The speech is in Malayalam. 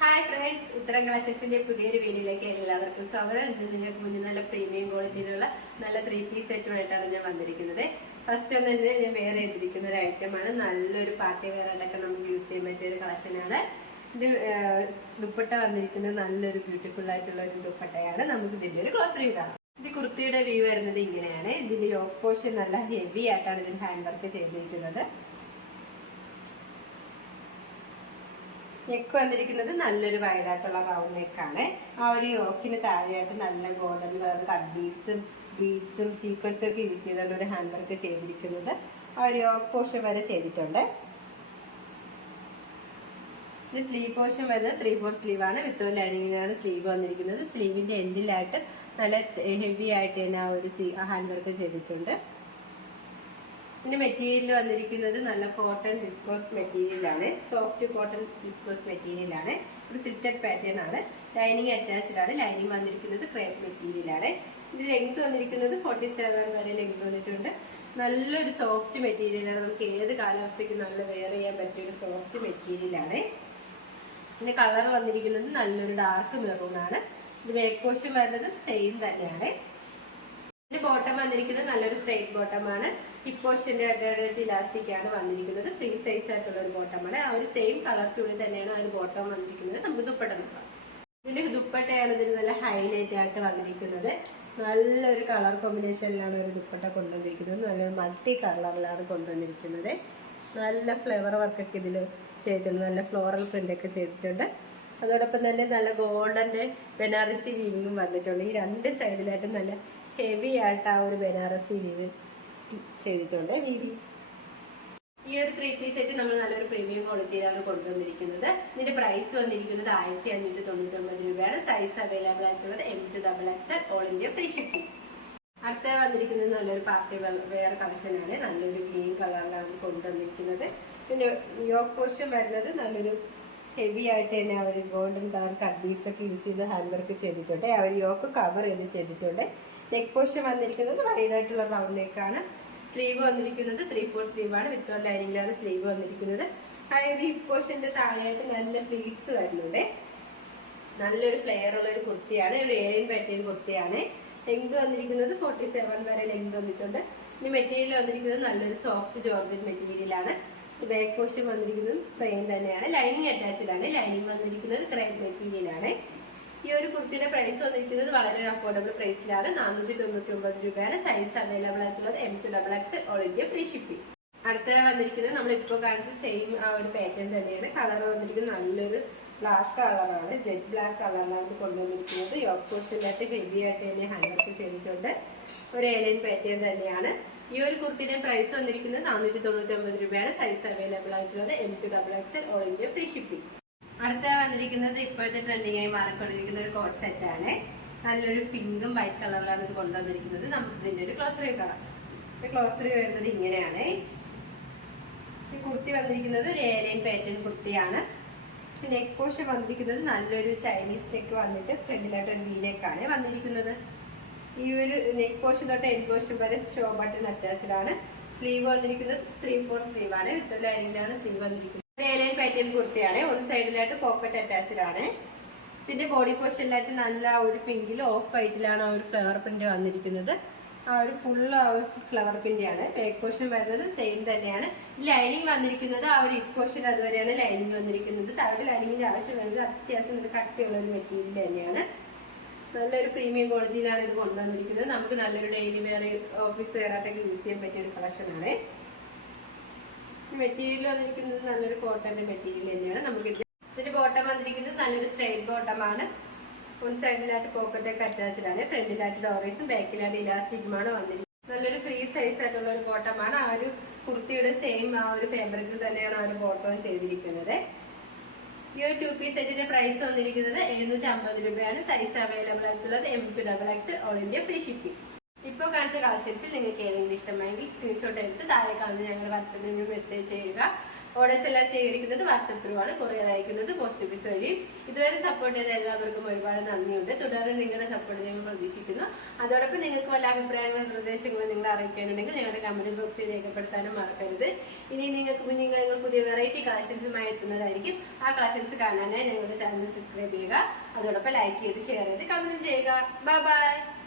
ഹായ് ഫ്രണ്ട്സ്, ഉത്തരം കളക്ഷൻസിന്റെ പുതിയൊരു വീഡിയോയിലേക്ക് എല്ലാവർക്കും സ്വാഗതം. ഇത് നിങ്ങൾക്ക് മുന്നിൽ നല്ല പ്രീമിയം ക്വാളിറ്റിയിലുള്ള നല്ല 3 പീസ് സെറ്റുമായിട്ടാണ് ഞാൻ വന്നിരിക്കുന്നത്. ഫസ്റ്റ് തന്നെ ഞാൻ വേറെ ചെയ്തിരിക്കുന്ന ഒരു ഐറ്റമാണ്. നല്ലൊരു പാർട്ടി വെയർ ആയിട്ടൊക്കെ നമുക്ക് യൂസ് ചെയ്യാൻ പറ്റിയ ഒരു കളക്ഷനാണ്. ഇത് ദുപ്പട്ട വന്നിരിക്കുന്നത് നല്ലൊരു ബ്യൂട്ടിഫുൾ ആയിട്ടുള്ള ഒരു ദുപ്പട്ടയാണ്. നമുക്ക് ഇതിന്റെ ഒരു ക്ലോസ് റിവ്യൂ കാണാം. ഇത് കുർത്തിയുടെ വ്യൂ വരുന്നത് ഇങ്ങനെയാണ്. ഇതിന്റെ യോക്ക് പോർഷൻ നല്ല ഹെവി ആയിട്ടാണ് ഇതിൽ ഹാൻഡ് വർക്ക് ചെയ്തിരിക്കുന്നത്. നെക്ക് വന്നിരിക്കുന്നത് നല്ലൊരു വൈഡായിട്ടുള്ള റൗണ്ട് നെക്കാണ്. ആ ഒരു യോക്കിന് താഴെയായിട്ട് നല്ല ഗോൾഡൻ കളർ കട്ട് ബീഡ്സും സീക്വൻസും ഒക്കെ യൂസ് ചെയ്തുകൊണ്ട് ഒരു ഹാൻഡ് വർക്ക് ചെയ്തിരിക്കുന്നത്. ആ ഒരു യോക്ക് പോർഷൻ വരെ ചെയ്തിട്ടുണ്ട്. ഇത് സ്ലീവ് പോർഷൻ വരുന്നത് 3/4 സ്ലീവാണ്. വിത്തൗട്ട് ലൈനിങ്ങിലാണ് സ്ലീവ് വന്നിരിക്കുന്നത്. സ്ലീവിന്റെ എൻഡിലായിട്ട് നല്ല ഹെവി ആയിട്ട് തന്നെ ആ ഒരു ഹാൻഡ് വർക്ക് ചെയ്തിട്ടുണ്ട്. ഇതിന്റെ മെറ്റീരിയൽ വന്നിരിക്കുന്നത് നല്ല കോട്ടൺ വിസ്കോസ് മെറ്റീരിയലാണ്. സോഫ്റ്റ് കോട്ടൺ വിസ്കോസ് മെറ്റീരിയലാണ്. ഒരു സിറ്റഡ് പാറ്റേൺ ആണ്. ലൈനിങ് അറ്റാച്ച്ഡ് ആണ്. ലൈനിങ് വന്നിരിക്കുന്നത് ക്രേപ്പ് മെറ്റീരിയലാണ്. ഇത് ലെങ്ത് വന്നിരിക്കുന്നത് 47 വരെ ലെങ്ത് വന്നിട്ടുണ്ട്. നല്ലൊരു സോഫ്റ്റ് മെറ്റീരിയലാണ്. നമുക്ക് ഏത് കാലാവസ്ഥയ്ക്ക് നല്ല വെയർ ചെയ്യാൻ പറ്റിയ ഒരു സോഫ്റ്റ് മെറ്റീരിയലാണ്. ഇതിന്റെ കളർ വന്നിരിക്കുന്നത് നല്ലൊരു ഡാർക്ക് മെറൂൺ ആണ്. ഇത് ബാക്ക് പോർഷൻ വരുന്നത് സെയിം തന്നെയാണ്. ഇതിന്റെ ബോട്ടം വന്നിരിക്കുന്നത് നല്ലൊരു സ്ട്രൈറ്റ് ബോട്ടമാണ്. ഹിപ്പ് പോർഷന്റെ ഇലാസ്റ്റിക് ആണ് വന്നിരിക്കുന്നത്. ഫ്രീ സൈസ് ആയിട്ടുള്ള ഒരു ബോട്ടമാണ്. ആ ഒരു സെയിം കളർ ടൂളിൽ തന്നെയാണ് ആ ഒരു ബോട്ടം വന്നിരിക്കുന്നത്. നമുക്ക് ദുപ്പട്ട നോക്കാം. ഇതിന്റെ ദുപ്പട്ടയാണ് ഇതിന് നല്ല ഹൈലൈറ്റ് ആയിട്ട് വന്നിരിക്കുന്നത്. നല്ലൊരു കളർ കോമ്പിനേഷനിലാണ് ഒരു ദുപ്പട്ട കൊണ്ടുവന്നിരിക്കുന്നത്. നല്ലൊരു മൾട്ടി കളറിലാണ് കൊണ്ടുവന്നിരിക്കുന്നത്. നല്ല ഫ്ലവർ വർക്കൊക്കെ ഇതിൽ ചെയ്തിട്ടുണ്ട്. നല്ല ഫ്ലോറൽ പ്രിന്റ് ഒക്കെ ചെയ്തിട്ടുണ്ട്. അതോടൊപ്പം തന്നെ നല്ല ഗോൾഡന്റെ ബനാറസി വീവിങ്ങും വന്നിട്ടുണ്ട്. ഈ രണ്ട് സൈഡിലായിട്ട് നല്ല ഹെവി ആയിട്ട് ആ ഒരു ബനാറസി വീവ് ചെയ്തിട്ടുണ്ട്. ഈ ഒരു 3 പീസ് സെറ്റ് നമ്മൾ നല്ലൊരു പ്രീമിയം ക്വാളിറ്റിയിലാണ് കൊണ്ടുവന്നിരിക്കുന്നത്. ഇതിന്റെ പ്രൈസ് വന്നിരിക്കുന്നത് 1599 രൂപയാണ്. സൈസ് അവൈലബിൾ ആയിട്ടുള്ളത് M to XXL, all India free shipping. അടുത്ത വന്നിരിക്കുന്നത് നല്ലൊരു പാർട്ടി വെയർ കളക്ഷനാണ്. നല്ലൊരു ഗ്രീൻ കളറിലാണ് കൊണ്ടുവന്നിരിക്കുന്നത്. പിന്നെ യോക്ക് പോർഷൻ വരുന്നത് നല്ലൊരു ഹെവി ആയിട്ട് തന്നെ ആ ഒരു ഗോൾഡൻ കളർ കട്ട് ബീഡ്സ് ഒക്കെ യൂസ് ചെയ്ത് ഹാൻഡ് വർക്ക് ചെയ്തിട്ടുണ്ട്. ആ ഒരു യോക്ക് കവർ ചെയ്ത് ചെയ്തിട്ടുണ്ട്. നെക്ക് പോർഷൻ വന്നിരിക്കുന്നത് വൈഡായിട്ടുള്ള റൗണ്ട് നെക്കാണ്. സ്ലീവ് വന്നിരിക്കുന്നത് 3/4 സ്ലീവാണ്. വിത്തൗട്ട് ലൈനിങ്ങിലാണ് സ്ലീവ് വന്നിരിക്കുന്നത്. ആ ഒരു ഹിപ്പ് പോർഷന്റെ താഴെയായിട്ട് നല്ല പ്ലീറ്റ്സ് വരുന്നുണ്ട്. നല്ലൊരു ഫ്ലെയർ ഉള്ള ഒരു കുർത്തിയാണ്. ഒരു ഏലിയൻ പാറ്റേൺ കുർത്തിയാണ്. ലെങ്ത് വന്നിരിക്കുന്നത് 47 വരെ ലെങ്ത് വന്നിട്ടുണ്ട്. ഇനി മെറ്റീരിയൽ വന്നിരിക്കുന്നത് നല്ലൊരു സോഫ്റ്റ് ജോർജറ്റ് മെറ്റീരിയലാണ്. ബാക്ക് പോർഷൻ വന്നിരിക്കുന്നത് പ്ലെയിൻ തന്നെയാണ്. ലൈനിങ് അറ്റാച്ച്ഡ് ആണ്. ലൈനിങ് വന്നിരിക്കുന്നത് ക്രേപ്പ് മെറ്റീരിയലാണ്. ഈ ഒരു കുർത്തിയുടെ പ്രൈസ് വന്നിരിക്കുന്നത് വളരെ അഫോർഡബിൾ പ്രൈസിലാണ്. 499 രൂപയാണ്. സൈസ് അവൈലബിൾ ആയിട്ടുള്ളത് M to XXL, all India free shipping. അടുത്ത വന്നിരിക്കുന്നത് നമ്മളിപ്പോൾ കാണിച്ച സെയിം ആ ഒരു പാറ്റേൺ തന്നെയാണ്. കളർ വന്നിരിക്കുന്നത് നല്ലൊരു ബ്ലാക്ക് കളറാണ്. ജെറ്റ് ബ്ലാക്ക് കളറിലാണ് കൊണ്ടുവന്നിരിക്കുന്നത്. യോക്ക് പോർഷനിലായിട്ട് ഹെവി ആയിട്ട് തന്നെ ഹാൻഡ് വർക്ക് ചെയ്തിട്ടുണ്ട്. ഒരു ഏലിയൻ പാറ്റേൺ തന്നെയാണ്. ഈ ഒരു കുർത്തിയുടെ പ്രൈസ് വന്നിരിക്കുന്നത് 499 രൂപയാണ്. സൈസ് അവൈലബിൾ ആയിട്ടുള്ളത് M to XXL, all India free shipping. അടുത്ത വന്നിരിക്കുന്നത് ഇപ്പോഴത്തെ ട്രെൻഡിങ് ആയി മാറിക്കൊണ്ടിരിക്കുന്ന ഒരു കോട്ട് സെറ്റ് ആണ്. നല്ലൊരു പിങ്കും വൈറ്റ് കളറിലാണ് ഇത് കൊണ്ടുവന്നിരിക്കുന്നത്. നമുക്ക് ഇതിന്റെ ഒരു ക്ലോസ് റിവ്യൂ കാണാം. ക്ലോസ് റിവ്യൂ വരുന്നത് ഇങ്ങനെയാണ്. ഈ കുർത്തി വന്നിരിക്കുന്നത് ഒരു ഏലിയൻ പാറ്റേൺ കുർത്തിയാണ്. നെക്ക് പോർഷൻ വന്നിരിക്കുന്നത് നല്ലൊരു ചൈനീസ് നെക്ക് വന്നിട്ട് ഫ്രണ്ടിലായിട്ട് ഒരു വി നെക്കാണ് വന്നിരിക്കുന്നത്. ഈ ഒരു നെക്ക് പോർഷൻ തൊട്ട് എൻഡ് പോർഷൻ വരെ ഷോ ബട്ടൺ അറ്റാച്ച്ഡ് ആണ്. സ്ലീവ് വന്നിരിക്കുന്നത് 3/4 സ്ലീവാണ്. വിത്ത് ലൈനിങ്ങിലാണ് സ്ലീവ് വന്നിരിക്കുന്നത്. ഏലിയൻ പാറ്റേൺ കുർത്തിയാണ്. ഒരു സൈഡിലായിട്ട് പോക്കറ്റ് അറ്റാച്ച്ഡ് ആണ്. ഇതിന്റെ ബോഡി പോർഷനിലായിട്ട് നല്ല ഒരു പിങ്കിൽ ഓഫ് വൈറ്റിലാണ് ആ ഒരു ഫ്ലവർ പ്രിന്റ് വന്നിരിക്കുന്നത്. ആ ഒരു ഫുൾ ആ ഒരു ഫ്ലവർ പ്രിന്റ് ആണ്. ബാക്ക് പോർഷൻ വരുന്നത് സെയിം തന്നെയാണ്. ലൈനിങ് വന്നിരിക്കുന്നത് ആ ഒരു ഹിപ്പ് പോർഷൻ അതുവരെയാണ് ലൈനിങ് വന്നിരിക്കുന്നത്. താഴെ ലൈനിങ്ങിന്റെ ആവശ്യം വരുന്നത് അത്യാവശ്യം കട്ടിയുള്ള ഒരു മെറ്റീരിയൽ തന്നെയാണ്. നല്ലൊരു പ്രീമിയം ക്വാളിറ്റിയിലാണ് ഇത് കൊണ്ടുവന്നിരിക്കുന്നത്. നമുക്ക് നല്ലൊരു ഡെയിലി വെയർ ഓഫീസ് വെയർ ആയിട്ടൊക്കെ യൂസ് ചെയ്യാൻ പറ്റിയ ഒരു കളക്ഷനാണ്. മെറ്റീരിയൽ വന്നിരിക്കുന്നത് നല്ലൊരു കോട്ടന്റെ മെറ്റീരിയൽ തന്നെയാണ്. നമുക്ക് ഇതിന്റെ ബോട്ടം വന്നിരിക്കുന്നത് നല്ലൊരു സ്ട്രൈറ്റ് ബോട്ടമാണ്. ഒരു സൈഡിലായിട്ട് പോക്കറ്റ് ഒക്കെ അറ്റാച്ച്ഡ് ആണ്. ഫ്രണ്ടിലായിട്ട് ഡോറീസും ബാക്കിലായിട്ട് ഇലാസ്റ്റിക്കുമാണ് വന്നിരിക്കുന്നത്. നല്ലൊരു ഫ്രീ സൈസ് ആയിട്ടുള്ള ഒരു ബോട്ടമാണ്. ആ ഒരു കുർത്തിയുടെ സെയിം ആ ഒരു ഫാബ്രിക്കിൽ തന്നെയാണ് ആ ഒരു ബോട്ടം ചെയ്തിരിക്കുന്നത്. ഈ ഒരു 2 പീസ് സെറ്റിന്റെ പ്രൈസ് വന്നിരിക്കുന്നത് 750 രൂപയാണ്. സൈസ് അവൈലബിൾ ആയിട്ടുള്ളത് M to XXL, all India free shipping. ഇപ്പോൾ കാണിച്ച കളക്ഷൻസിൽ നിങ്ങൾക്ക് ഏതെങ്കിലും ഇഷ്ടമായെങ്കിൽ സ്ക്രീൻഷോട്ട് എടുത്ത് താഴെ കാണുന്ന ഞങ്ങൾ വാട്സാപ്പിൽ മെസ്സേജ് ചെയ്യുക. ഓർഡേഴ്സ് എല്ലാം സ്വീകരിക്കുന്നത് വാട്സപ്പ് ത്രൂ ആണ്, കൊറിയർ അയക്കുന്നത് പോസ്റ്റ് ഓഫീസ് വഴി. ഇതുവരെ സപ്പോർട്ട് ചെയ്ത എല്ലാവർക്കും ഒരുപാട് നന്ദിയുണ്ട്. തുടർന്ന് നിങ്ങളുടെ സപ്പോർട്ട് ഞങ്ങൾ പ്രതീക്ഷിക്കുന്നു. അതോടൊപ്പം നിങ്ങൾക്ക് വല്ല അഭിപ്രായങ്ങളും നിർദ്ദേശങ്ങളും നിങ്ങൾ അറിയിക്കാനുണ്ടെങ്കിൽ ഞങ്ങളുടെ കമന്റ് ബോക്സിൽ രേഖപ്പെടുത്താനും മറക്കരുത്. ഇനി നിങ്ങൾക്ക് ഞങ്ങൾ പുതിയ വെറൈറ്റി കളക്ഷൻസുമായി എത്തുന്നതായിരിക്കും. ആ കളക്ഷൻസ് കാണാനായി ഞങ്ങളുടെ ചാനൽ സബ്സ്ക്രൈബ് ചെയ്യുക. അതോടൊപ്പം ലൈക്ക് ചെയ്ത് ഷെയർ ചെയ്ത് കമന്റ് ചെയ്യുക. Bye bye.